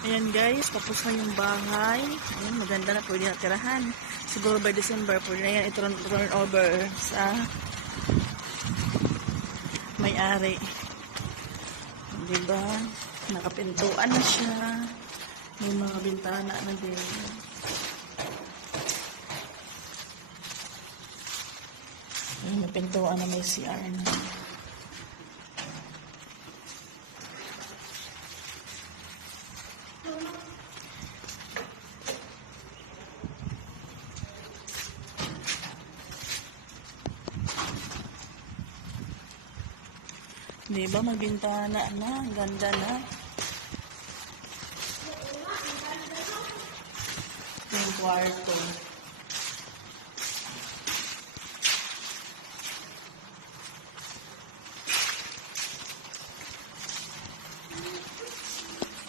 Ayan guys, tapos na yung bahay. Ayan, maganda na, pwede na tirahan. Siguro by December, pwede na yan i-turn over sa may-ari. Diba? Nakapintuan na siya. May mga bintana na din. Ayan, may pintuan na may CR na. Diba, magbintana na. Ganda na. Yung kwarto.